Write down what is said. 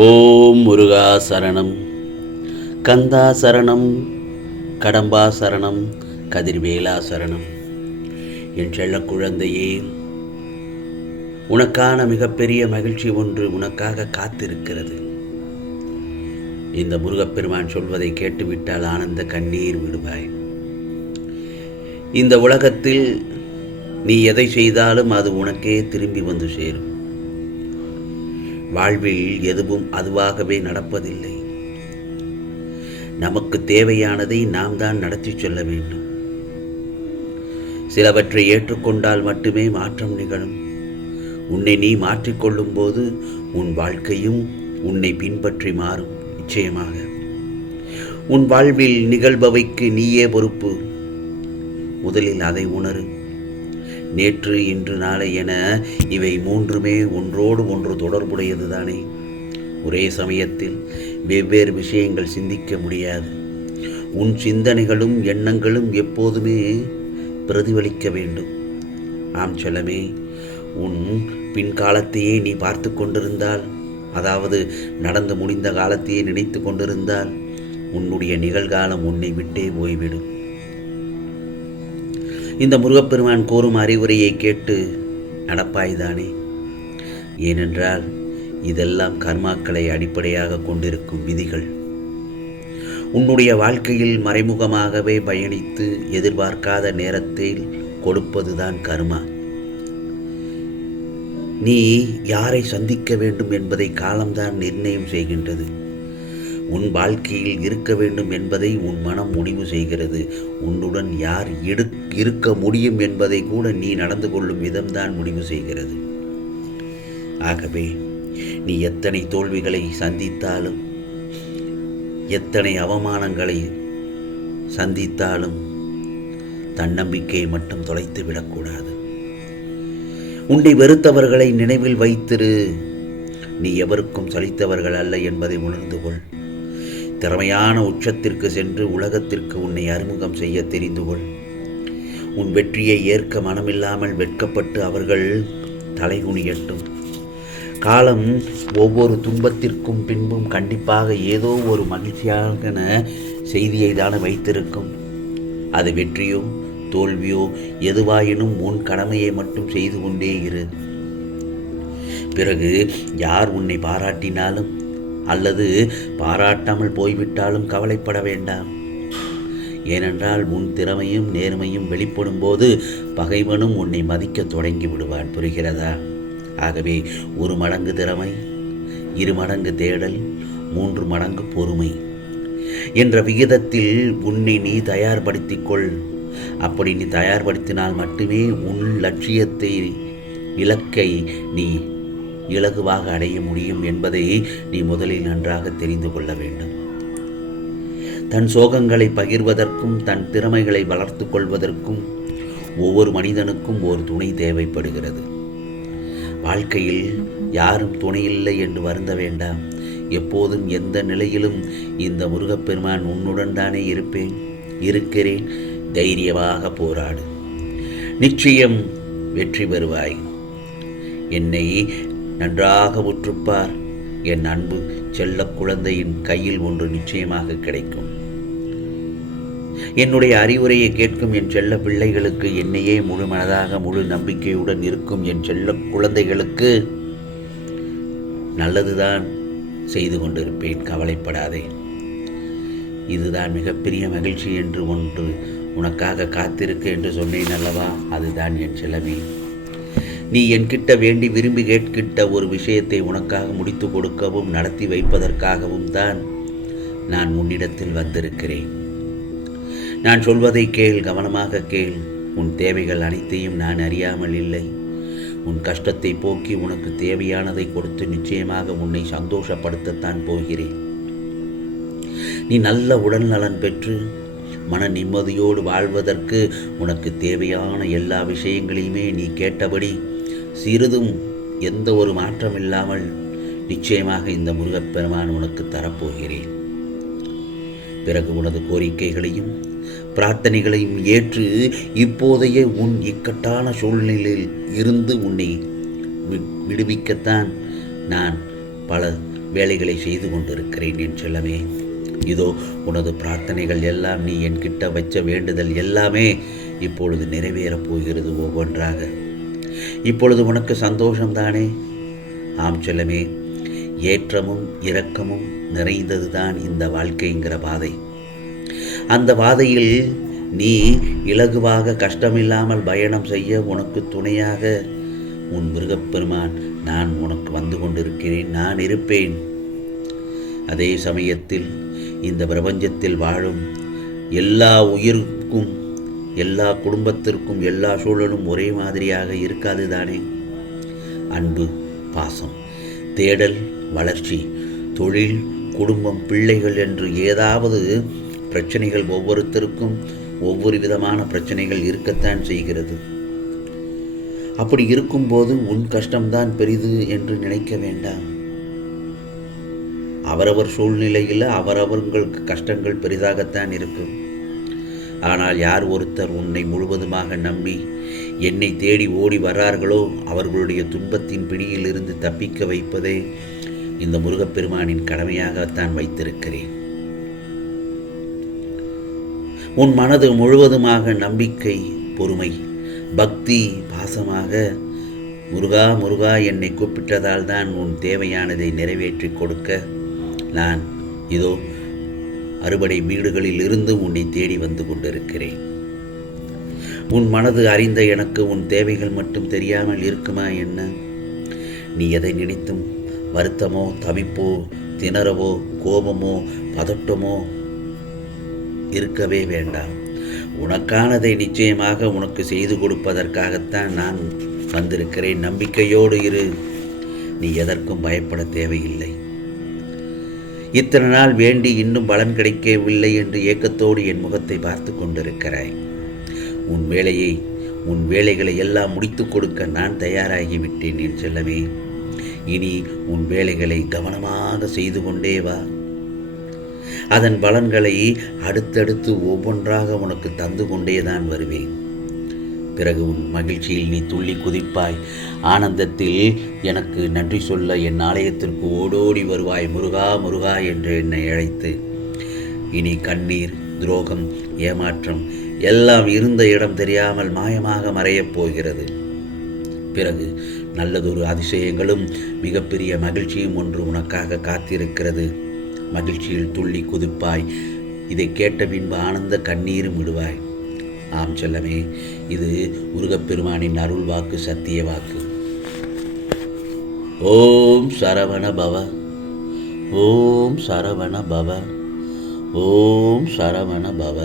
ஓம் முருகா சரணம், கந்தா சரணம், கடம்பா சரணம், கதிர்வேலா சரணம். என் செல்ல குழந்தையே, உனக்கான மிகப்பெரிய மகிழ்ச்சி ஒன்று உனக்காக காத்திருக்கிறது. இந்த முருகப்பெருமான் சொல்வதை கேட்டுவிட்டால் ஆனந்த கண்ணீர் விடுவாய். இந்த உலகத்தில் நீ எதை செய்தாலும் அது உனக்கே திரும்பி வந்து சேரும். வாழ்வில் எதுவும் அதுவாகவே நடப்பதில்லை. நமக்கு தேவையானதை நாம் தான் நடத்தி சொல்ல வேண்டும். சிலவற்றை ஏற்றுக்கொண்டால் மட்டுமே மாற்றம் நிகழும். உன்னை நீ மாற்றிக்கொள்ளும் போது உன் வாழ்க்கையும் உன்னை பின்பற்றி மாறும். நிச்சயமாக உன் வாழ்வில் நிகழ்பவைக்கு நீயே பொறுப்பு. முதலில் அதை உணரு. நேற்று, இன்று, நாளை என இவை மூன்றுமே ஒன்றோடு ஒன்று தொடர்புடையது தானே. ஒரே சமயத்தில் வெவ்வேறு விஷயங்கள் சிந்திக்க முடியாது. உன் சிந்தனைகளும் எண்ணங்களும் எப்போதுமே பிரதிபலிக்க வேண்டும். ஆம் செல்லமே, உன் பின்காலத்தையே நீ பார்த்து கொண்டிருந்தால், அதாவது நடந்து முடிந்த காலத்தையே நினைத்து கொண்டிருந்தால், உன்னுடைய நிகழ்காலம் உன்னை விட்டே போய்விடும். இந்த முருகப்பெருமான் கோரும் அறிவுரையை கேட்டு நடப்பாய்தானே. ஏனென்றால் இதெல்லாம் கர்மாக்களை அடிப்படையாக கொண்டிருக்கும் விதிகள். உன்னுடைய வாழ்க்கையில் மறைமுகமாகவே பயணித்து எதிர்பார்க்காத நேரத்தில் கொடுப்பதுதான் கர்மா. நீ யாரை சந்திக்க வேண்டும் என்பதை காலம்தான் நிர்ணயம் செய்கின்றது. உன் வாழ்க்கையில் இருக்க வேண்டும் என்பதை உன் மனம் முடிவு செய்கிறது. உன்னுடன் யார் இருக்க முடியும் என்பதை கூட நீ நடந்து கொள்ளும் விதம்தான் முடிவு செய்கிறது. ஆகவே நீ எத்தனை தோல்விகளை சந்தித்தாலும், எத்தனை அவமானங்களை சந்தித்தாலும் தன்னம்பிக்கையை மட்டும் தொலைத்து விடக்கூடாது. உன்னை வெறுத்தவர்களை நினைவில் வைத்திரு. நீ எவருக்கும் சலித்தவர்கள் அல்ல என்பதை உணர்ந்து கொள். திறமையான உச்சத்திற்கு சென்று உலகத்திற்கு உன்னை அறிமுகம் செய்ய தெரிந்து கொள். உன் வெற்றியை ஏற்க மனமில்லாமல் வெட்கப்பட்டு அவர்கள் தலைகுனியட்டும். காலம் ஒவ்வொரு துன்பத்திற்கும் பின்பும் கண்டிப்பாக ஏதோ ஒரு மகிழ்ச்சியான செய்தியை தானே வைத்திருக்கும். அது வெற்றியோ தோல்வியோ எதுவாயினும் உன் கடமையை மட்டும் செய்து கொண்டே இரு. பிறகு யார் உன்னை பாராட்டினாலும் அல்லது பாராட்டாமல் போய்விட்டாலும் கவலைப்பட வேண்டாம். ஏனென்றால் உன் திறமையும் நேர்மையும் வெளிப்படும் போது பகைவனும் உன்னை மதிக்க தொடங்கி விடுவான். புரிகிறதா? ஆகவே 1 மடங்கு திறமை, 2 மடங்கு தேடல், 3 மடங்கு பொறுமை என்ற விகிதத்தில் உன்னை நீ தயார்படுத்திக் கொள். அப்படி நீ தயார்படுத்தினால் மட்டுமே உன் லட்சியத்தை, இலக்கை நீ இலகுவாக அடைய முடியும் என்பதை நீ முதலில் நன்றாக தெரிந்து கொள்ள வேண்டும். தன் சோகங்களை பகிர்வதற்கும் தன் திறமைகளை வளர்த்து கொள்வதற்கும் ஒவ்வொரு மனிதனுக்கும் ஒரு துணை தேவைப்படுகிறது. வாழ்க்கையில் யாரும் துணையில்லை என்று வருந்த வேண்டாம். எப்போதும் எந்த நிலையிலும் இந்த முருகப்பெருமான் உன்னுடன் தானே இருக்கிறேன். தைரியமாக போராடு. நிச்சயம் வெற்றி பெறுவாய். என்னை நன்றாக உற்றுப்பார். என் அன்பு செல்ல குழந்தையின் கையில் ஒன்று நிச்சயமாக கிடைக்கும். என்னுடைய அறிவுரையை கேட்கும் என் செல்ல பிள்ளைகளுக்கு, என்னையே முழு மனதாக முழு நம்பிக்கையுடன் இருக்கும் என் செல்ல குழந்தைகளுக்கு நல்லதுதான் செய்து கொண்டிருப்பேன். கவலைப்படாதே. இதுதான் மிகப்பெரிய மகிழ்ச்சி என்று ஒன்று உனக்காக காத்திருக்கு என்று சொன்னேன் அல்லவா? அதுதான் என் செல்லமே. நீ என்கிட்ட வேண்டி விரும்பி கேட்கிட்ட ஒரு விஷயத்தை உனக்காக முடித்து கொடுக்கவும் நடத்தி வைப்பதற்காகவும் தான் நான் உன்னிடத்தில் வந்திருக்கிறேன். நான் சொல்வதை கேள், கவனமாக கேள். உன் தேவைகள் அனைத்தையும் நான் அறியாமல் இல்லை. உன் கஷ்டத்தை போக்கி உனக்கு தேவையானதை கொடுத்து நிச்சயமாக உன்னை சந்தோஷப்படுத்தத்தான் போகிறேன். நீ நல்ல உடல் நலன் பெற்று மன நிம்மதியோடு வாழ்வதற்கு உனக்கு தேவையான எல்லா விஷயங்களையுமே நீ கேட்டபடி சிறிதும் எந்த ஒரு மாற்றமில்லாமல் நிச்சயமாக இந்த முருகப்பெருமான் உனக்கு தரப்போகிறேன். பிறகு உனது கோரிக்கைகளையும் பிரார்த்தனைகளையும் ஏற்று இப்போதைய உன் இக்கட்டான சூழ்நிலையில் இருந்து உன்னை விடுவிக்கத்தான் நான் பல வேலைகளை செய்து கொண்டிருக்கிறேன் என் செல்லமே. இதோ உனது பிரார்த்தனைகள் எல்லாம், நீ என்கிட்ட வச்ச வேண்டுதல் எல்லாமே இப்பொழுது நிறைவேறப் போகிறது ஒவ்வொன்றாக. இப்பொழுது உனக்கு சந்தோஷம்தானே? ஆம் செல்லமே, ஏற்றமும் இரக்கமும் நிறைந்தது தான் இந்த வாழ்க்கைங்கிற பாதை. அந்த பாதையில் நீ இலகுவாக கஷ்டமில்லாமல் பயணம் செய்ய உனக்கு துணையாக உன் முருகப்பெருமான் நான் உனக்கு வந்து கொண்டிருக்கிறேன். நான் இருப்பேன். அதே சமயத்தில் இந்த பிரபஞ்சத்தில் வாழும் எல்லா உயிருக்கும், எல்லா குடும்பத்திற்கும் எல்லா சூழலும் ஒரே மாதிரியாக இருக்காது தானே? அன்பு, பாசம், தேடல், வளர்ச்சி, தொழில், குடும்பம், பிள்ளைகள் என்று ஏதாவது பிரச்சனைகள் ஒவ்வொருத்தருக்கும் ஒவ்வொரு விதமான பிரச்சனைகள் இருக்கத்தான் செய்கிறது. அப்படி இருக்கும்போது உன் கஷ்டம்தான் பெரிது என்று நினைக்க வேண்டாம். அவரவர் சூழ்நிலையில் அவரவர்களுக்கு கஷ்டங்கள் பெரிதாகத்தான் இருக்கும். ஆனால் யார் ஒருத்தர் உன்னை முழுவதுமாக நம்பி என்னை தேடி ஓடி வர்றார்களோ அவர்களுடைய துன்பத்தின் பிடியிலிருந்து தப்பிக்க வைப்பதே இந்த முருகப்பெருமானின் கடமையாகத்தான் வைத்திருக்கிறேன். உன் மனது முழுவதுமாக நம்பிக்கை, பொறுமை, பக்தி, பாசமாக முருகா முருகா என்னை கூப்பிட்டதால் தான் உன் தேவையானதை நிறைவேற்றி கொடுக்க நான் இதோ அறுபடை வீடுகளில் இருந்து உன்னை தேடி வந்து கொண்டிருக்கிறேன். உன் மனது அறிந்த எனக்கு உன் தேவைகள் மட்டும் தெரியாமல் இருக்குமா என்ன? நீ எதை நினைத்தும் வருத்தமோ, தவிப்போ, திணறவோ, கோபமோ, பதட்டமோ இருக்கவே வேண்டாம். உனக்கானதை நிச்சயமாக உனக்கு செய்து கொடுப்பதற்காகத்தான் நான் வந்திருக்கிறேன். நம்பிக்கையோடு இரு. நீ எதற்கும் பயப்பட தேவையில்லை. இத்தனை நாள் வேண்டி இன்னும் பலன் கிடைக்கவில்லை என்று ஏக்கத்தோடு என் முகத்தை பார்த்து கொண்டிருக்கிறாய். உன் வேலைகளை எல்லாம் முடித்து கொடுக்க நான் தயாராகிவிட்டேன் என் செல்லமே. இனி உன் வேலைகளை கவனமாக செய்து கொண்டே வா. அதன் பலன்களை அடுத்தடுத்து ஒவ்வொன்றாக உனக்கு தந்து கொண்டேதான் வருவேன். பிறகு உன் மகிழ்ச்சியில் நீ துள்ளி குதிப்பாய். ஆனந்தத்தில் எனக்கு நன்றி சொல்ல என் ஆலயத்திற்கு ஓடோடி வருவாய். முருகா முருகா என்று என்னை அழைத்து. இனி கண்ணீர், துரோகம், ஏமாற்றம் எல்லாம் இருந்த இடம் தெரியாமல் மாயமாக மறையப் போகிறது. பிறகு நல்லதொரு அதிசயங்களும் மிகப்பெரிய மகிழ்ச்சியும் ஒன்று உனக்காக காத்திருக்கிறது. மகிழ்ச்சியில் துள்ளி குதிப்பாய். இதை கேட்ட பின்பு ஆனந்த கண்ணீரும் விடுவாய். ஆம் செல்லமே, இது முருகப்பெருமானின் அருள் வாக்கு, சத்திய வாக்கு. ஓம் சரவண பவ, ஓம் சரவண பவ, ஓம் சரவண பவ.